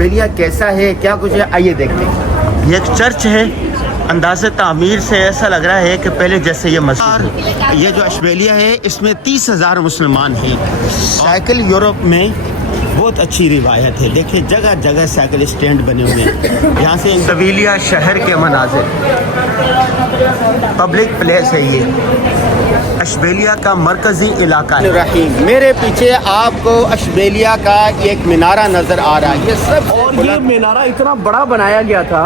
اشبیلیہ کیسا ہے, کیا کچھ ہے, آئیے دیکھتے ہیں. یہ ایک چرچ ہے, انداز تعمیر سے ایسا لگ رہا ہے کہ پہلے جیسے یہ مسجد ہے. یہ جو اشبیلیہ ہے اس میں 30,000 مسلمان ہیں. سائیکل یورپ میں بہت اچھی روایت ہے. دیکھیں جگہ جگہ سائیکل اسٹینڈ بنے ہوئے ہیں. یہاں سے سویلیا شہر کے مناظر, پبلک پلیس ہے یہ, اشبیلیہ کا مرکزی علاقہ ہے. رحیم, میرے پیچھے آپ کو اشبیلیہ کا ایک مینارہ نظر آ رہا ہے. یہ سب اور یہ مینارہ اتنا بڑا بنایا گیا تھا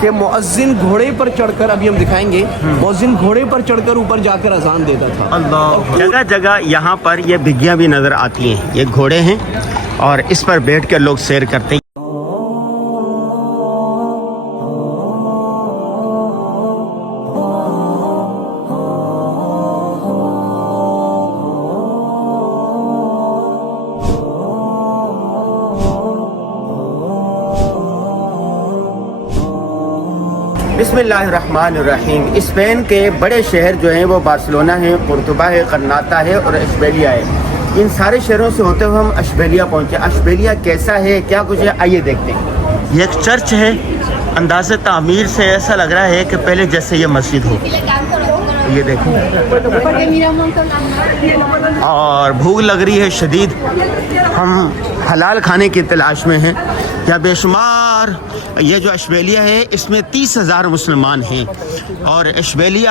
کہ مؤذن گھوڑے پر چڑھ کر, ابھی ہم دکھائیں گے, مؤذن گھوڑے پر چڑھ کر اوپر جا کر اذان دیتا تھا. اللہ, جگہ جگہ یہاں پر یہ بگیاں بھی نظر آتی ہیں. یہ گھوڑے ہیں اور اس پر بیٹھ کر لوگ سیر کرتے ہیں. بسم اللہ الرحمن الرحیم. اسپین کے بڑے شہر جو ہیں وہ بارسلونا ہے, قرطبہ ہے, غرناطہ ہے اور اشبیلیہ ہے. ان سارے شہروں سے ہوتے ہوئے ہم اشبیلیہ پہنچے. اشبیلیہ کیسا ہے, کیا کچھ ہے, آئیے دیکھتے ہیں. یہ ایک چرچ ہے, انداز تعمیر سے ایسا لگ رہا ہے کہ پہلے جیسے یہ مسجد ہو. یہ دیکھیں, اور بھوک لگ رہی ہے شدید. ہم حلال کھانے کی تلاش میں ہیں. یا بے شمار یہ جو اشبیلیہ ہے اس میں 30,000 مسلمان ہیں, اور اشبیلیہ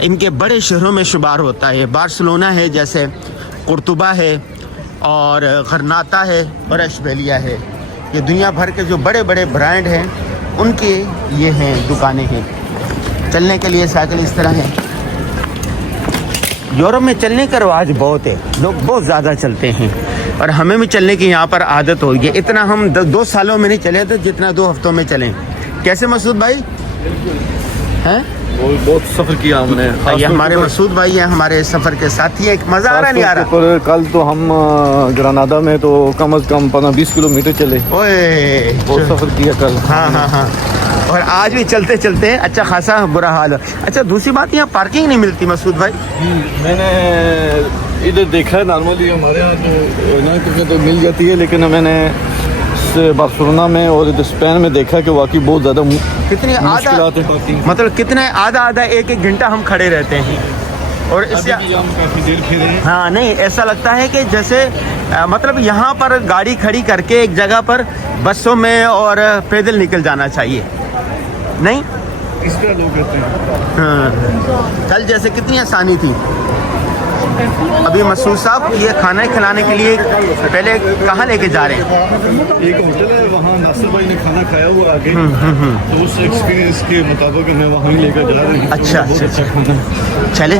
ان کے بڑے شہروں میں شمار ہوتا ہے. بارسلونا ہے, جیسے قرطبہ ہے, اور غرناطہ ہے, اور اشبیلیہ ہے. یہ دنیا بھر کے جو بڑے بڑے برانڈ ہیں ان کی یہ ہیں دکانیں ہیں. چلنے کے لیے سائیکل اس طرح ہے. یورپ میں چلنے کا رواج بہت ہے, لوگ بہت زیادہ چلتے ہیں, اور ہمیں بھی چلنے کی یہاں پر عادت ہو گئی. اتنا ہم 2 سالوں میں نہیں چلے تھے جتنا 2 ہفتوں میں چلیں. کیسے مسعود بھائی ہیں؟ بہت سفر کیا ہم نے. یہ ہمارے مسعود بھائی ہیں, ہمارے سفر کے ساتھی ہیں. ایک مزہ آ رہا نہیں آ رہا؟ کل تو ہم گرانادا میں تو کم از کم 15-20 کلومیٹر چلے. اوئے بہت سفر کیا کل. ہاں, اور آج بھی چلتے چلتے اچھا خاصا برا حال ہے. اچھا دوسری بات, یہاں پارکنگ نہیں ملتی مسعود بھائی. میں نے ادھر دیکھا ہے, نارملی ہمارے یہاں تو مل جاتی ہے, لیکن میں نے بارسلونا میں اور اسپین میں دیکھا کہ واقعی بہت زیادہ کتنی مشکلات ہیں. مطلب کتنے آدھا 1 گھنٹہ ہم کھڑے رہتے ہیں, اور اس سے کافی دیر کھڑے ہیں. ہاں نہیں, ایسا لگتا ہے کہ جیسے مطلب یہاں پر گاڑی کھڑی کر کے ایک جگہ پر بسوں میں اور پیدل نکل جانا چاہیے. نہیں اس طرح لوگ کہتے ہیں. ہاں, کل جیسے کتنی آسانی تھی. ابھی مسعود صاحب یہ کھانا کھلانے کے لیے پہلے کہاں لے کے جا رہے ہیں؟ ایک ہوٹل ہے, وہاں ناصر بھائی نے کھانا کھایا ہوا آگے, تو اس ایکسپیرینس کے مطابق ہمیں وہاں لے کر جا رہے ہیں. اچھا, چلے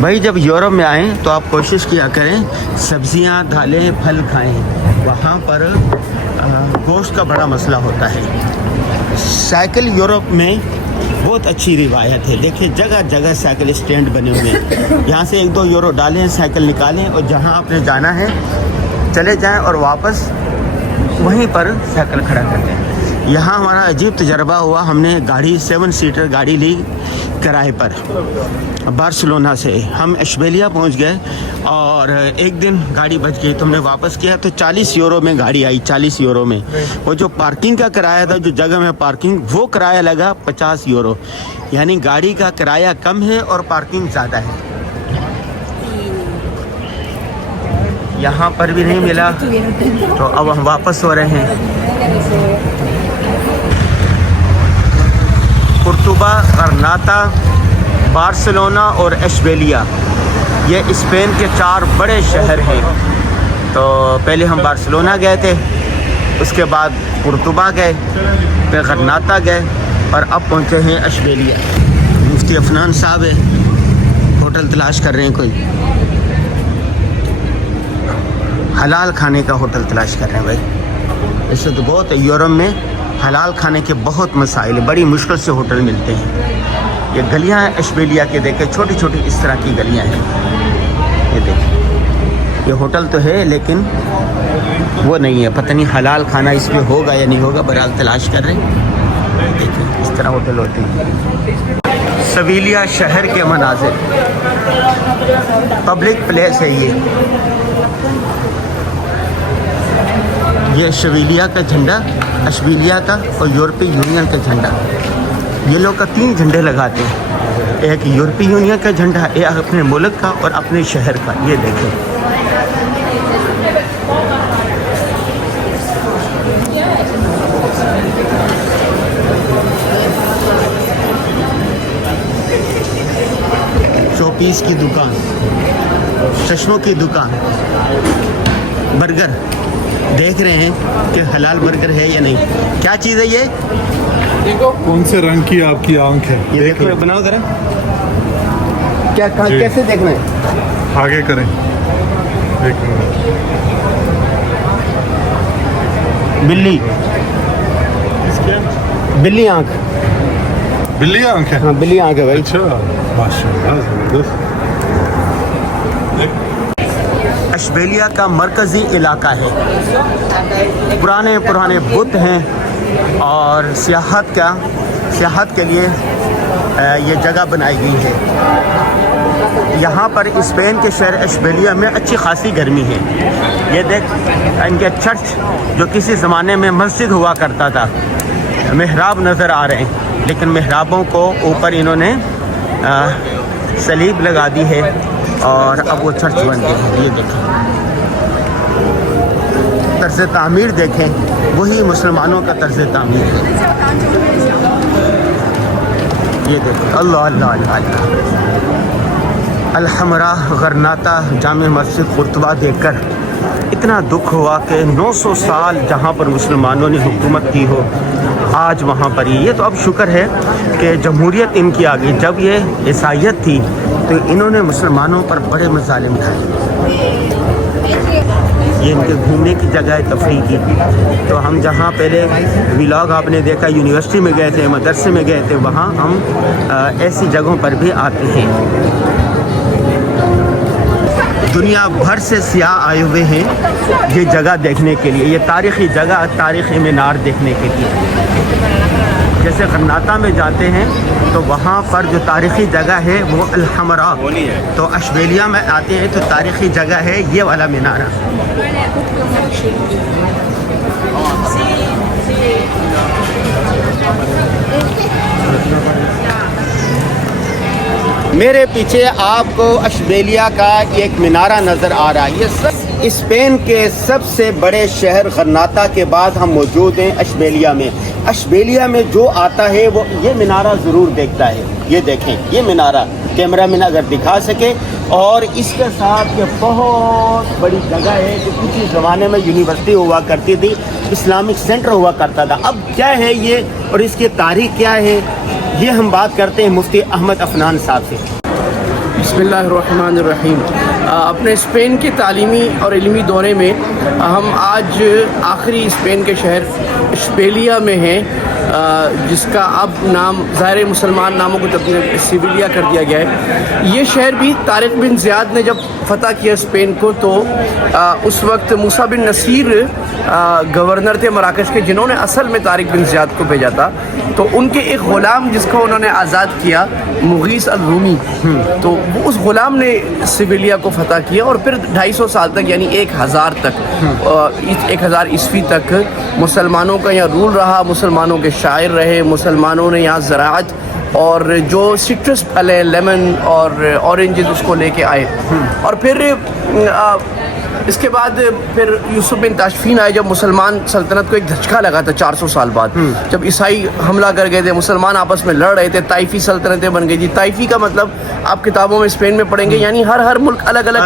بھائی. جب یورپ میں آئیں تو آپ کوشش کیا کریں سبزیاں, دالیں, پھل کھائیں. وہاں پر گوشت کا بڑا مسئلہ ہوتا ہے. سائیکل یورپ میں بہت اچھی روایت ہے. دیکھیں جگہ جگہ سائیکل اسٹینڈ بنے ہوئے ہیں. یہاں سے 1-2 یورو ڈالیں, سائیکل نکالیں, اور جہاں آپ نے جانا ہے چلے جائیں, اور واپس وہیں پر سائیکل کھڑا کر دیں. یہاں ہمارا عجیب تجربہ ہوا. ہم نے 7 سیٹر گاڑی لی کرائے پر بارسلونا سے. ہم اشبیلیہ پہنچ گئے, اور ایک دن گاڑی بچ گئی تو ہم نے واپس کیا تو 40 یورو میں گاڑی آئی. 40 یورو میں وہ جو پارکنگ کا کرایہ تھا, جو جگہ میں پارکنگ, وہ کرایہ لگا 50 یورو. یعنی گاڑی کا کرایہ کم ہے اور پارکنگ زیادہ ہے. یہاں پر بھی نہیں ملا تو اب ہم واپس ہو رہے ہیں. قرطبہ, غرناطہ, بارسلونا اور اشبیلیہ, یہ اسپین کے 4 بڑے شہر ہیں. تو پہلے ہم بارسلونا گئے تھے, اس کے بعد قرطبہ گئے, پھر غرناطہ گئے, اور اب پہنچے ہیں اشبیلیہ. مفتی عفنان صاحب ہے, ہوٹل تلاش کر رہے ہیں, کوئی حلال کھانے کا ہوٹل تلاش کر رہے ہیں. بھائی اس سے تو بہت ہے, یورپ میں حلال کھانے کے بہت مسائل ہیں, بڑی مشکل سے ہوٹل ملتے ہیں. یہ گلیاں ہیں اشبیلیہ کے, دیکھیں چھوٹی چھوٹی اس طرح کی گلیاں ہیں. یہ دیکھیں, یہ ہوٹل تو ہے لیکن وہ نہیں ہے, پتہ نہیں حلال کھانا اس میں ہوگا یا نہیں ہوگا, بہرحال تلاش کر رہے ہیں. دیکھیں اس طرح ہوٹل ہوتے ہیں. سویلیا شہر کے مناظر, پبلک پلیس ہے یہ. یہ اشبیلیہ کا جھنڈا، اشبیلیہ کا اور یورپی یونین کا جھنڈا، یہ لوگ کا 3 جھنڈے لگاتے ہیں، ایک یورپی یونین کا جھنڈا، ایک اپنے ملک کا اور اپنے شہر کا. یہ دیکھیں شو پیس کی دکان، چشموں کی دکان، برگر دیکھ رہے ہیں کہ حلال برگر ہے یا نہیں. کیا چیز ہے یہ؟ کون سے رنگ کی آپ کی آنکھ ہے؟ یہ دیکھو، بناؤ ذرا. کیا کیسے دیکھنا ہے؟ آگے کریں. بلی، بلی آنکھ، بلی آنکھ ہے. ہاں بلی آنکھ ہے بھائی. اچھا ماشاء اللہ زبردست. اشبیلیہ کا مرکزی علاقہ ہے، پرانے بت ہیں اور سیاحت کے لیے یہ جگہ بنائی گئی ہے. یہاں پر اسپین کے شہر اشبیلیہ میں اچھی خاصی گرمی ہے. یہ دیکھ ان کے چرچ جو کسی زمانے میں مسجد ہوا کرتا تھا، محراب نظر آ رہے ہیں، لیکن محرابوں کو اوپر انہوں نے صلیب لگا دی ہے اور اب وہ چرچ بن گئے ہیں. یہ دیکھیں طرز تعمیر، دیکھیں وہی مسلمانوں کا طرز تعمیر ہے. یہ دیکھیں اللہ اللہ اللہ اللہ. الحمراء غرناطہ جامع مسجد قرطبہ دیکھ کر اتنا دکھ ہوا کہ 900 سال جہاں پر مسلمانوں نے حکومت کی ہو، آج وہاں پر یہ تو اب شکر ہے کہ جمہوریت ان کی آ گئی. جب یہ عیسائیت تھی تو انہوں نے مسلمانوں پر بڑے مظالم ڈھائے. یہ ان کے گھومنے کی جگہ ہے، تفریح کی. تو ہم جہاں پہلے ولاگ آپ نے دیکھا یونیورسٹی میں گئے تھے، مدرسے میں گئے تھے، وہاں ہم ایسی جگہوں پر بھی آتے ہیں. دنیا بھر سے سیاح آئے ہوئے ہیں یہ جگہ دیکھنے کے لیے، یہ تاریخی جگہ، تاریخی مینار دیکھنے کے لیے. جیسے غرناطہ میں جاتے ہیں تو وہاں پر جو تاریخی جگہ ہے وہ الحمراء، تو اشبیلیہ میں آتے ہیں تو تاریخی جگہ ہے یہ والا مینارہ. میرے پیچھے آپ کو اشبیلیہ کا ایک مینارہ نظر آ رہا ہے. یہ سب اسپین کے سب سے بڑے شہر غرناطہ کے بعد ہم موجود ہیں اشبیلیہ میں. اشبیلیہ میں جو آتا ہے وہ یہ مینارہ ضرور دیکھتا ہے. یہ دیکھیں یہ مینارہ کیمرہ مین اگر دکھا سکے، اور اس کے ساتھ یہ بہت بڑی جگہ ہے جو کسی زمانے میں یونیورسٹی ہوا کرتی تھی، اسلامک سینٹر ہوا کرتا تھا. اب کیا ہے یہ اور اس کی تاریخ کیا ہے، یہ ہم بات کرتے ہیں مفتی احمد عفنان صاحب سے. بسم اللہ الرحمن الرحیم. اپنے اسپین کے تعلیمی اور علمی دورے میں ہم آج آخری اسپین کے شہر اشبیلیہ میں ہیں، جس کا اب نام ظاہر مسلمان ناموں کو تبدیل سیویلیا کر دیا گیا ہے. یہ شہر بھی طارق بن زیاد نے جب فتح کیا اسپین کو تو اس وقت موسیٰ بن نصیر گورنر تھے مراکش کے، جنہوں نے اصل میں طارق بن زیاد کو بھیجا تھا. تو ان کے ایک غلام جس کو انہوں نے آزاد کیا، مغیث الرومی، تو اس غلام نے سیویلیا کو فتح کیا، اور پھر 250 سال تک یعنی 1000 تک 1000 عیسوی تک مسلمانوں کا یہاں رول رہا. مسلمانوں کے شاعر رہے، مسلمانوں نے یہاں زراعت اور جو سٹرس پھل ہیں، لیمن اور اورنجز، اس کو لے کے آئے. اور پھر اس کے بعد پھر یوسف بن تاشفین آئے، جب مسلمان سلطنت کو ایک دھچکا لگا تھا 400 سال بعد، جب عیسائی حملہ کر گئے تھے، مسلمان آپس میں لڑ رہے تھے، طائفی سلطنتیں بن گئی تھی. طائفی کا مطلب آپ کتابوں میں اسپین میں پڑھیں گے یعنی ہر ملک الگ الگ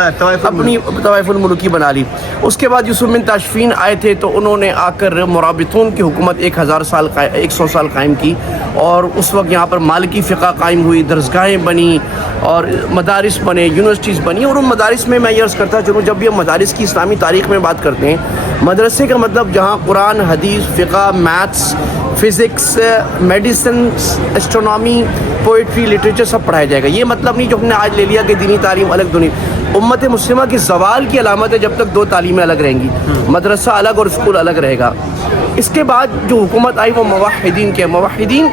اپنی طوائف الملکی بنا لی. اس کے بعد یوسف بن تاشفین آئے تھے تو انہوں نے آ کر مرابطون کی حکومت 100 سال قائم کی، اور اس وقت یہاں پر مالکی فقہ قائم ہوئی، درسگاہیں بنی اور مدارس بنے، یونیورسٹیز بنی. اور ان مدارس میں یہ عرض کرتا چلوں، جب یہ مدارس کی اسلامی تاریخ میں بات کرتے ہیں، مدرسے کا مطلب جہاں قرآن، حدیث، فقہ، maths, physics, medicine, astronomy, poetry, literature سب پڑھایا جائے گا. یہ مطلب نہیں جو ہم نے آج لے لیا کہ دینی تعلیم الگ دینی. امت مسلمہ کی زوال کی علامت ہے جب تک 2 تعلیمیں الگ رہیں گی، مدرسہ الگ اور اسکول الگ رہے گا. اس کے بعد جو حکومت آئی وہ موحدین کے، موحدین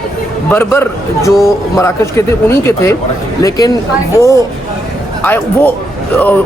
بربر جو مراکش کے تھے انہی کے تھے، لیکن وہ